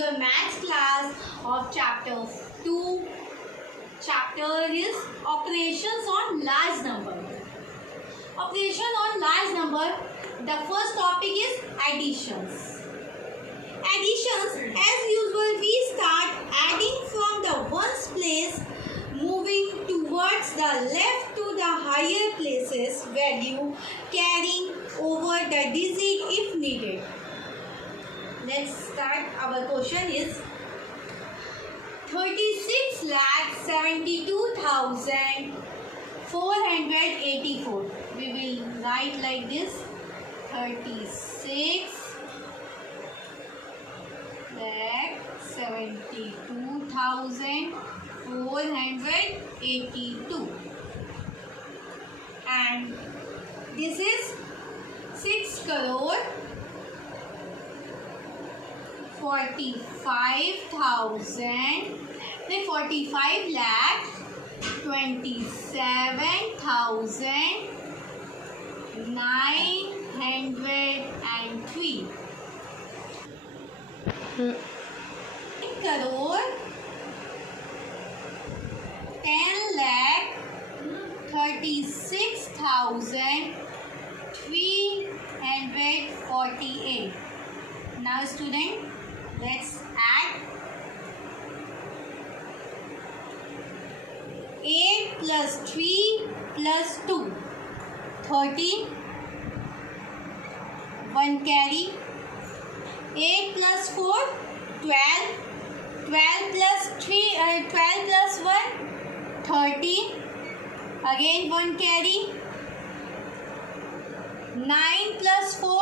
your maths class of chapter 2. Chapter is operations on large number. Operation on large number. The first topic is additions. Additions, as usual, we start adding from the ones place, moving towards the left to the higher places value, carrying over the digit if needed. Let's start. Our question is 36,72,484. We will write like this: 36,72,482, and this is 6 crore 45 lakh 27,903. Crore 10 lakh 36,348. Now student, let's add 8 plus 3 plus 2, 13. 1 carry. 8 plus 4, 12. 12 plus 3, 12 plus 1, 13. Again 1 carry. 9 plus 4,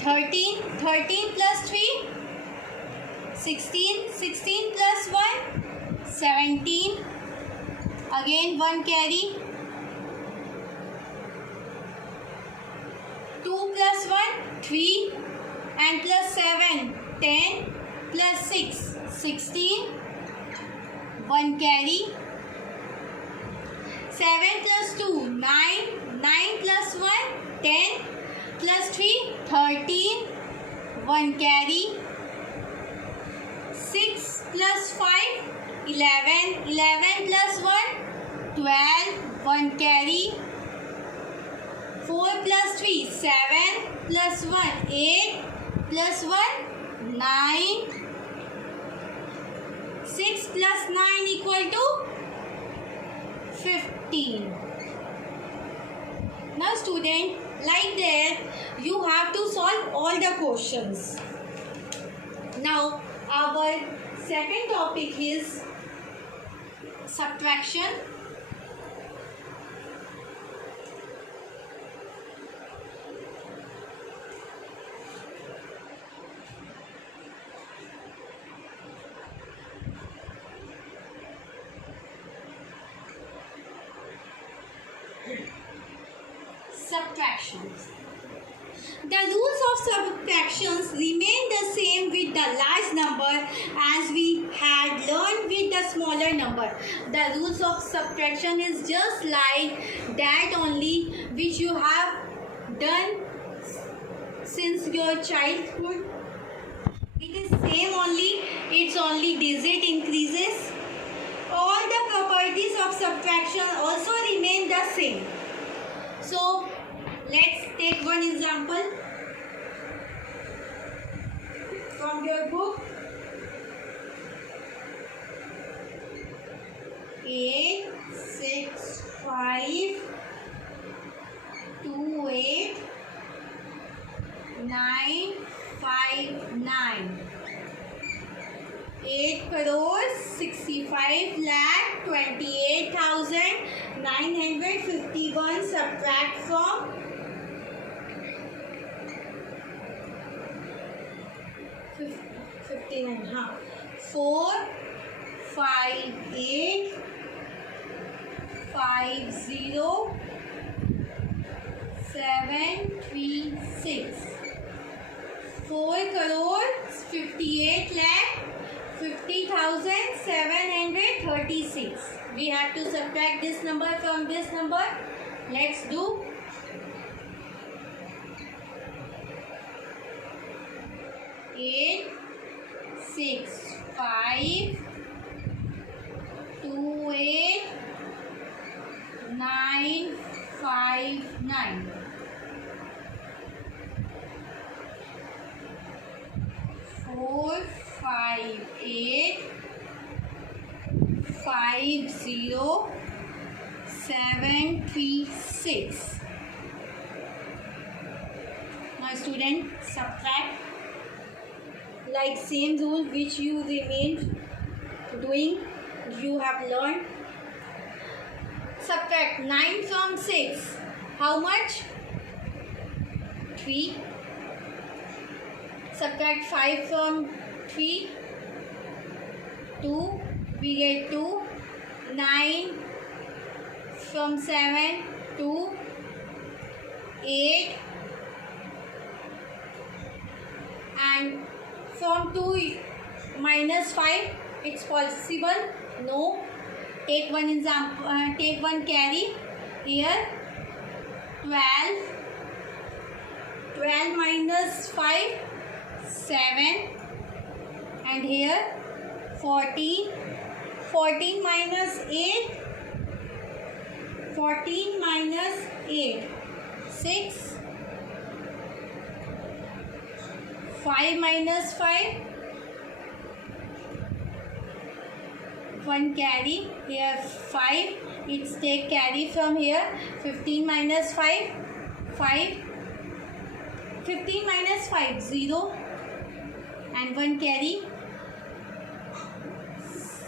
13. 13 plus 3, 16. 16 plus 1, 17. Again 1 carry. 2 plus 1, 3. And plus 7, 10. Plus 6, 16. 1 carry. 7 plus 2, 9. 9 plus 1, 10. Plus 3, 13. 1 carry. 6 plus 5, 11. 11 plus 1, 12. 1 carry. 4 plus 3, 7. Plus 1, 8. Plus 1, 9. 6 plus 9 equal to 15. Now student, like that you have to solve all the questions. Now our second topic is subtraction. Subtractions. The rules of subtractions remain the same with the large number as we had learned with the smaller number. The rules of subtraction is just like that only, which you have done since your childhood. It is same only, its only digit increases. All the properties of subtraction also remain the same. So let's take one example from your book. 8, 6, 5, 2, 8, 9, 5, 9. 8 crores 65 lakh 28,951. Subtract from 59. 4, 5, 8, 5, 0, 7, 3, 6. 4 crores 58 lakh 50,736. We have to subtract this number from this number. Let's do. 8 6 5 2 8 9 5 9 4 5 8 5 0 7 3 6. Now student, subtract like same rule which you remained doing, you have learned. Subtract 9 from 6. How much? 3. Subtract 5 from 3. 2. We get 2. 9 from 7. 2. 8. And from 2 minus 5, it's possible? No. Take one example, take one carry. Here 12. 12 minus 5, 7. And here 14. 14 minus 8. 14 minus 8, 6. 5 minus 5, 1 carry. Here 5, it's take carry from here. 15 minus 5, 5. 15 minus 5, 0. And 1 carry.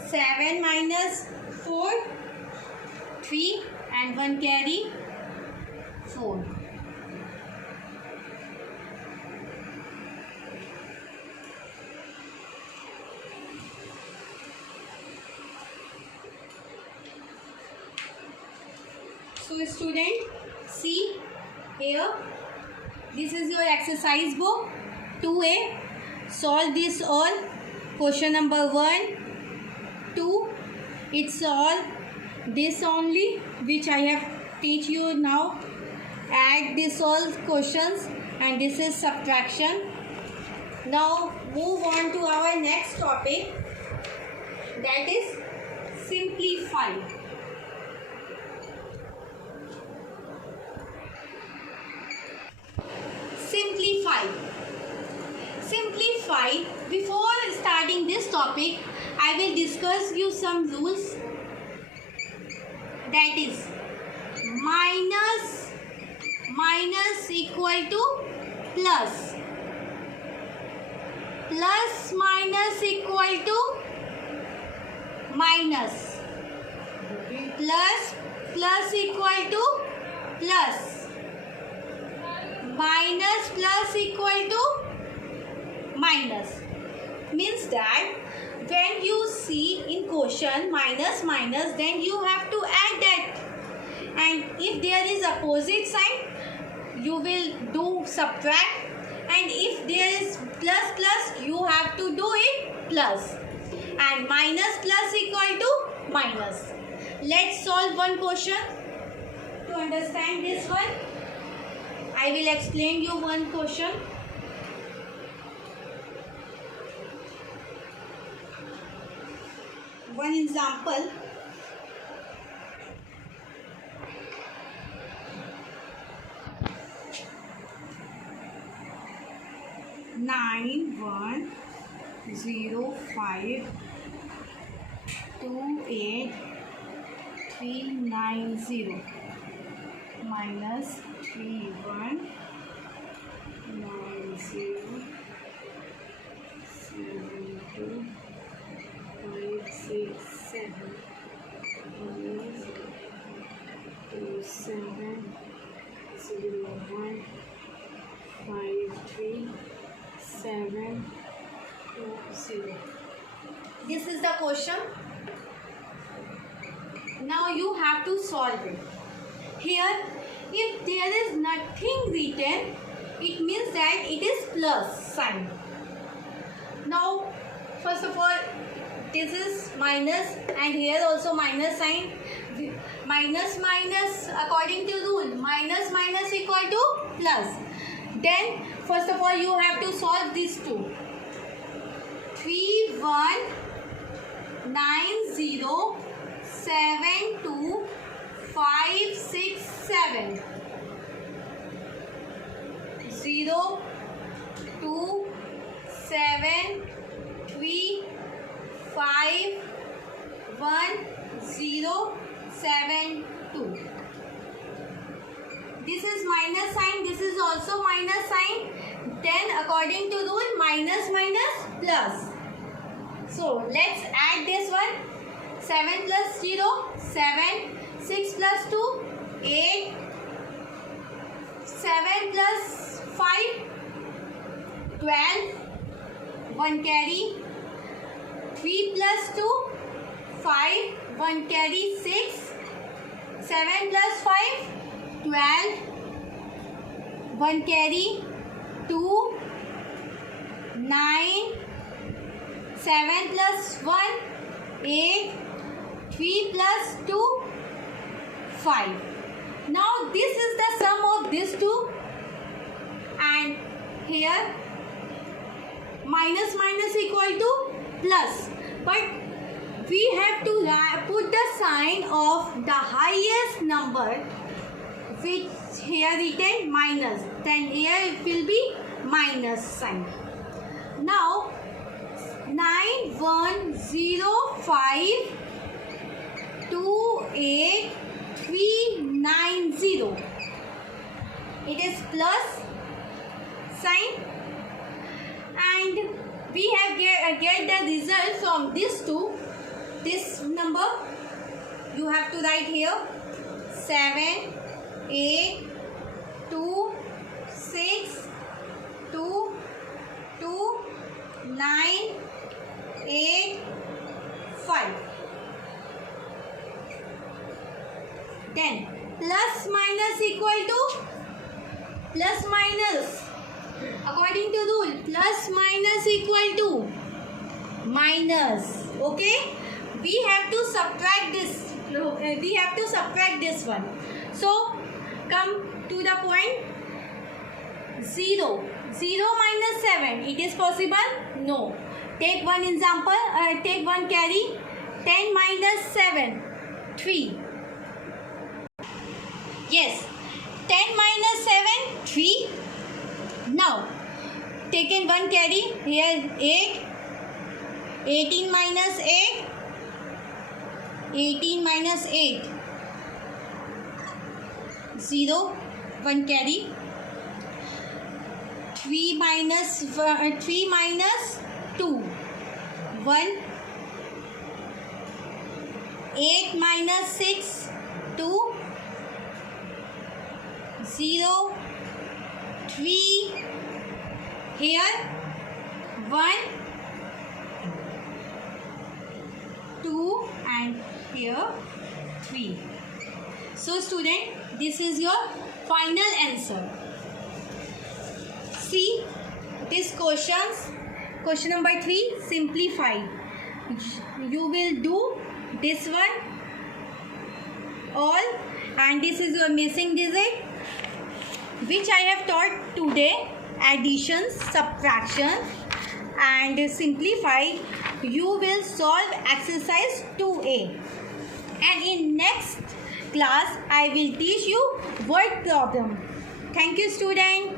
7 minus 4, 3. And 1 carry, 4. So student, see here, this is your exercise book 2A. Solve this all. Question number 1, 2. It's all this only which I have teach you now. Add this all questions and this is subtraction. Now move on to our next topic, that is simplify. Simplify. Before starting this topic, I will discuss you some rules. That is minus equal to plus. Plus minus equal to minus. Plus equal to plus. Minus plus equal to minus. Means that when you see in question minus, then you have to add that. And if there is opposite sign, you will do subtract. And if there is plus, you have to do it plus. And minus plus equal to minus. Let's solve one question. To understand this one, I will explain you one question. One example. Nine 1 0 5 2 8 3 9 0 minus 3 1 9 0 7 2 5 6 7 minus 2 7 0 1 5 3 7 2 0. This is the question. Now you have to solve it. Here, if there is nothing written, it means that it is plus sign. Now, first of all, this is minus and here also minus sign. Minus according to rule, minus equal to plus. Then first of all you have to solve these two. 3190725670 027351072. This is minus sign, this is also minus sign. Then according to rule, minus minus plus. So let's add this one. 7 plus 0, 7. 6 plus 2, 8. 7 plus 5, 12. 1 carry. 3 plus 2, 5. 1 carry, 6. 7 plus 5, 12. 1 carry, 2. 9. 7 plus 1, 8. 3 plus 2, 5. Now this is the sum of these two, and here minus minus equal to plus, but we have to put the sign of the highest number, which here written minus, then here it will be minus sign. Now 9105289390, it is plus sign, and we have get the result from this two. This number you have to write here: 7 8 2 6 2 2 9 8 5. Then plus minus equal to plus minus. According to rule, plus minus equal to minus. Okay, we have to subtract this. We have to subtract this one. So come to the point. 0 minus 7. It is possible? No. Take one example. Take one carry. 10 minus 7. 3. Yes. 10 minus 7. 3. Now, taken one carry. Here 8. 18 minus 8. 18 minus 8. 0. One carry. 3 minus 2. 1. 8 minus 6. 2. 0. 3. Here 1. 2 and here 3. So student, this is your final answer. See this questions. Question number 3, simplify. You will do this one all, and this is your missing digit, which I have taught today: addition, subtraction, and simplify. You will solve exercise 2A, and in next class I will teach you word problem. Thank you, student.